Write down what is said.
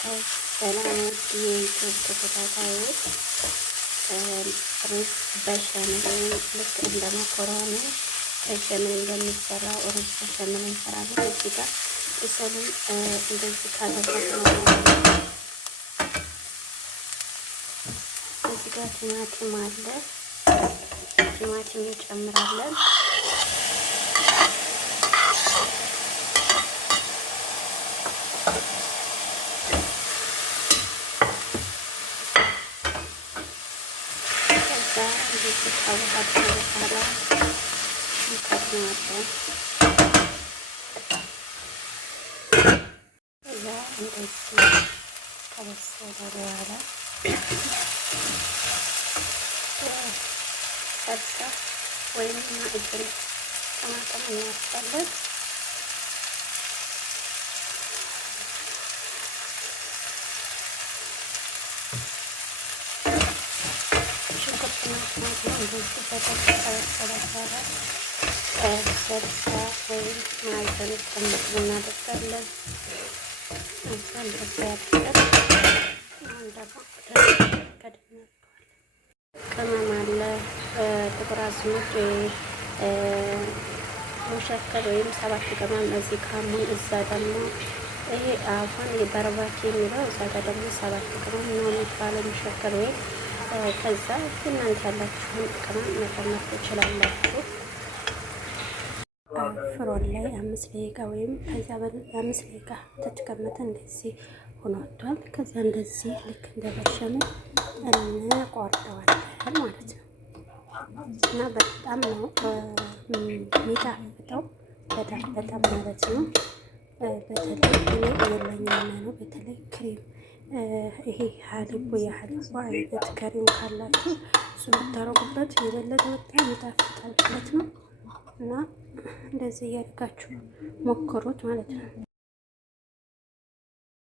ሰላም የዩቲዩብ ተከታታዮች፣ ሩዝ በሸምኔ ልክ እንደ መኮረኒ በሸምኔ እንደሚሰራው ሩዝ በሸምኔ እንሰራለን። እዚህ ጋር ብሰሉን እንደዚህ ካደረግን እዚህ ጋር ቲማቲም አለ። ቲማቲም እንጨምራለን። እንደዚህ ካዋሃድን በኋላ እንከድነዋለን። እዛ እንደዚህ ከበሰለ በኋላ ሰልሳ ወይም ማዕድን ቅመም እናወጣለን። እንደዚህ በደንብ ከበሰለ በኋላ ሰልሳ ወይም ማዕድን ቅመም እናደርጋለን። እንደዚህ አድርገን አሁን ደግሞ ከድነን ቅመም አለ፣ ጥቁር አዝሙድ፣ ሙሸከል ወይም 7 ቅመም እዚህ ካሙን፣ እዛ ደግሞ ይሄ አሁን የበርባኪ የሚለው እዛ ጋር ደግሞ 7 ቅመም ነው የሚባለው ሙሸከል ወይም ከዛ እናንተ ያላችሁን ቅመም መጨመር ትችላላችሁ። ፍሮን ላይ 5 ደቂቃ ወይም ከዛ በላይ 5 ደቂቃ ተቀመጠ። እንደዚህ ሆኖ ወጥቷል። ከዛ እንደዚህ ልክ እንደበሸመ እንቆርጠዋለን ማለት ነው። እና በጣም ነው የሚጣፍጠው፣ በጣም ማለት ነው። በተለይ እኔ የለኝም ነው። በተለይ ክሬም ይሄ ሀሊቡ የሀሊቡ አይነት ክሬም ካላችሁ እሱ ብታረጉበት የበለጠ በጣም ይጣፍጣል ማለት ነው። እና እንደዚህ እያደረጋችሁ ሞክሩት ማለት ነው።